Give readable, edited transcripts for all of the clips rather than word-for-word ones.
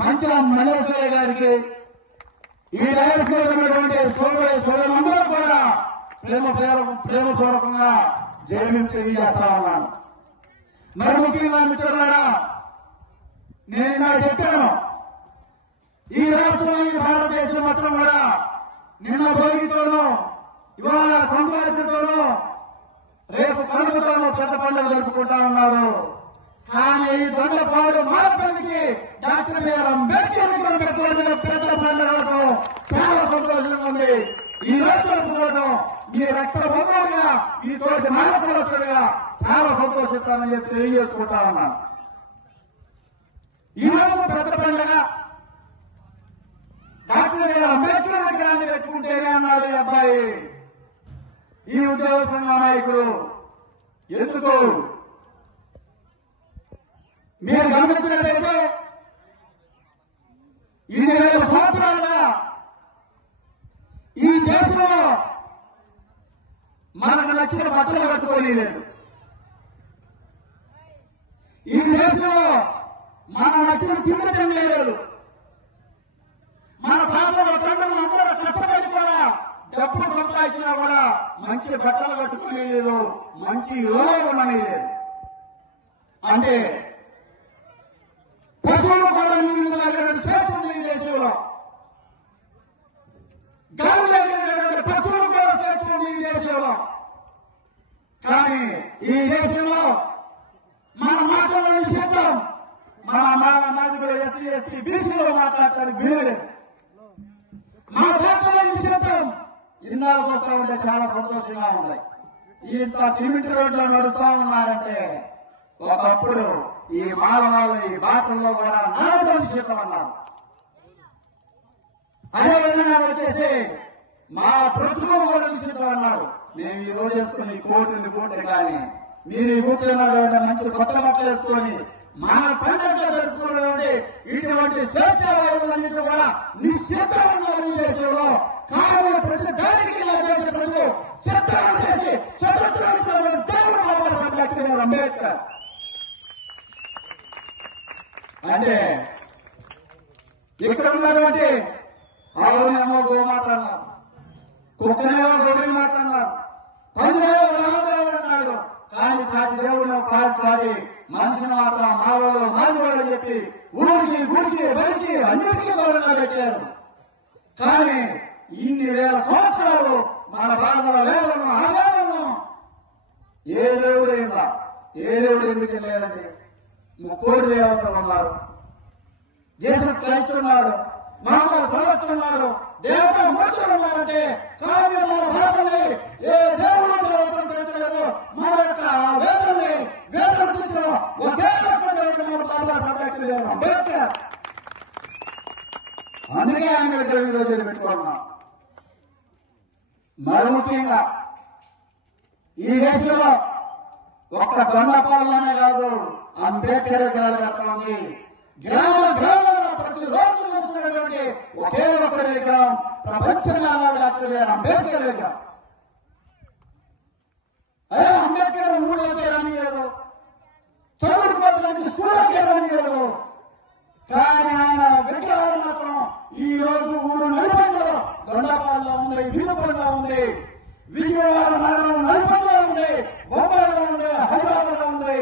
మంచం మల్లేశ్వరయ్య గారికి ఈ డైరెక్ట్ ఉన్నటువంటి సోదరులందరూ కూడా ప్రేమపూర్వకంగా జైలు తెలియజేస్తా ఉన్నాను. మరి ముఖ్యంగా మిత్రులారా, నేను ఇలా చెప్పాను, ఈ రాష్ట్రం ఈ భారతదేశం మొత్తం కూడా నిన్న భోగితోనూ ఇవాళ సంక్రాంతితోనూ రేపు కనుకతోనూ పెద్ద పండుగ జరుపుకుంటా ఉన్నారు. కానీ ఈ దొండపాడు మార్పులకి డాక్టర్ బిఆర్ అంబేద్కర్ పెట్టుకోవడం పెద్ద పండుగలతో చాలా సంతోషంగా ఉంది. ఈ రోజు జరుపుకోవడం ఈ రక్త బంధువులుగా ఈ తోటి మానవులుగా చాలా సంతోషిస్తానని చెప్పి తెలియజేసుకుంటా ఉన్నాను. ఈ రోజు పెద్ద పండుగ డాక్టర్ బిఆర్ అంబేద్కర్ విగ్రహాన్ని పెట్టుకుంటేనే అన్నాడు ఈ అబ్బాయి, ఈ ఉద్యోగ సంఘ నాయకుడు. ఎందుకు మీరు గమనించినట్లయితే ఇన్ని వేల సంవత్సరాలుగా ఈ దేశంలో మనకు నచ్చిన బట్టలు కట్టుకోలేదు. ఈ దేశంలో మనకు నచ్చిన తిండి తినలేదు. మన తాతల తండ్రులు అందరూ కష్టపడి కూడా డబ్బులు సంపాదించినా కూడా మంచి బట్టలు కట్టుకోలేదు, మంచి ఇళ్ళలో ఉండలేదు. అంటే పశువులు కూడా స్వేచ్ఛ ఉంది ఈ దేశంలో, గాలి లేకపోతే పశువులు కూడా స్వేచ్ఛ ఉంది ఈ దేశంలో. కానీ ఈ దేశంలో మన మాటల్లో నిషేధం, మన ఎస్సీ ఎస్టీ బీసీలో మాట్లాడటానికి వీలు. మా భాషలో నిషేధం ఇన్నాళ్ళు చూస్తా ఉంటే చాలా సంతోషంగా ఉంది. ఇంత సిమెంట్ రోడ్లో నడుస్తా ఉన్నారంటే ఒకప్పుడు ఈ మానవాళ్ళు ఈ బాటల్లో కూడా నాలుగు నిషేధం అన్నారు. అదేవిధంగా వచ్చేసి మా ప్రభుత్వం కూడా నిషేధం అన్నారు. మేము ఈ రోజు వేసుకుని కోట్లు కానీ మీరు కూర్చున్న మంచి కొత్త బట్టలు వేసుకొని మన పండుగ జరుపుకున్నటువంటి ఇటువంటి స్వేచ్ఛాలన్నింటినీ కూడా నిషేధాలు దేశంలో. కానీ ప్రతి దానికి ప్రజలు సిద్ధాలు చేసి స్వతంత్రాన్ని దేవుడు కాపాడుతున్నారు అంబేద్కర్. అంటే ఇక్కడ ఉన్నటువంటి ఆవునేమో గోమాత అన్నారు, కుక్కనేమో గౌరీ మాత అన్నారు, పందులేమో రామదేవుడు అన్నాడు. కానీ సాటి దేవుడు కాదు మనిషిని మాత్రం మానవులు మానవుడు చెప్పి ఊరికి గుడికి బలికి అన్నిటికీ గౌరవంగా పెట్టారు. కానీ ఇన్ని వేల సంవత్సరాలు మన బాధల వేదలను ఆవేదనను ఏ దేవుడు ఎందుకు లేదండి. ముక్కోటి దేవతలు ఉన్నారు, జీసస్ క్రైస్ట్ ఉన్నాడు, మహమ్మద్ ప్రవక్త ఉన్నాడు, దేవత మూర్తులు ఉన్నారంటే కానీ మన భాషని ఏ దేవుడు దేవతను పెంచలేదు. మన యొక్క వేదన తెచ్చిన ఒకే బాబాసాహెబ్ అంబేద్కర్. అందుకే ఆయన ఈరోజు పెట్టుకున్నాం. మరి ముఖ్యంగా ఈ దేశంలో ఒక్క దొండపాలనే కాదు, అంబేద్కర్ గారు ఉంది. గ్రామంలో ప్రతిరోజు వచ్చినటువంటి ఒకే ఒకటి విగ్రహం ప్రపంచంగా డాక్టర్ అంబేద్కర్ విగ్రహం. అదే అంబేద్కర్ 3 రానియదు, చదువుకోవడానికి స్కూల్కి రానియదు. కానీ ఆయన విగ్రహాలు మాత్రం ఈ రోజు ఊరు నడిపడిలో దొండపాలలో ఉంది, వినుపడిలో ఉంది, విజయవాడ నగరం నడిపడిలో ఉంది, బొంబాయిలో ఉంది, హైదరాబాద్ లో ఉంది.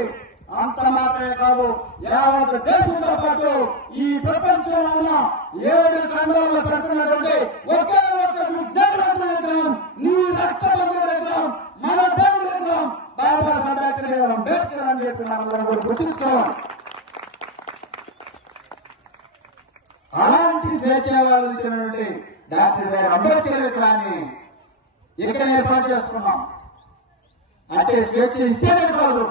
అంత మాత్రమే కాదు, యావత్ దేశంతో పాటు ఈ ప్రపంచంలో ఉన్న 7 ఖండాల్లో పెడుతున్నటువంటి ఒకే ఒక్క విగ్రహం నీ రక్త విగ్రహం మన దేవుడి విగ్రహం బాబాసాహెబ్ అంబేద్కర్ అని చెప్పి మనందరం కూడా గుర్తించుకోవాలి. అలాంటి స్వేచ్ఛావాదించినటువంటి డాక్టర్ బిఆర్ అంబేద్కర్ విగ్రహాన్ని ఇక్కడ ఏర్పాటు చేసుకున్నాం. అంటే స్వేచ్ఛ ఇస్తేనే కాదు,